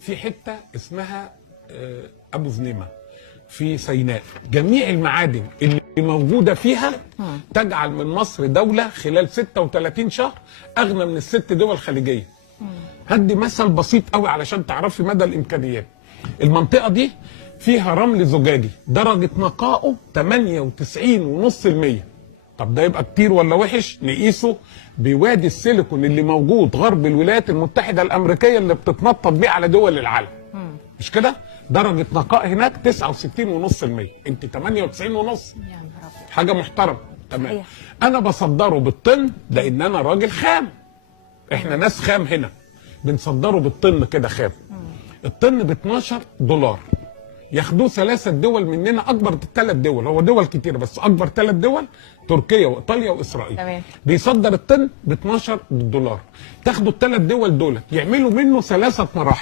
في حته اسمها ابو زنيمه في سيناء، جميع المعادن اللي موجوده فيها تجعل من مصر دوله خلال 36 شهر اغنى من ال6 دول خليجيه. هدي مثل بسيط قوي علشان تعرفي مدى الامكانيات. المنطقه دي فيها رمل زجاجي درجه نقائه 98.5%. طب ده يبقى كتير ولا وحش؟ نقيسه بوادي السيليكون اللي موجود غرب الولايات المتحده الامريكيه اللي بتتنطط بيه على دول العالم. مش كده؟ درجه نقاء هناك 69.5%، انت 98.5. حاجه محترمه. تمام. انا بصدره بالطن لان انا راجل خام. احنا ناس خام هنا، بنصدره بالطن كده خام. الطن ب $12 ياخدوه 3 دول مننا، اكبر 3 دول، هو دول كتير بس اكبر 3 دول تركيا وايطاليا واسرائيل. تمام. بيصدر الطن ب $12. تاخدوا ال3 دول دولت يعملوا منه 3 مراحل.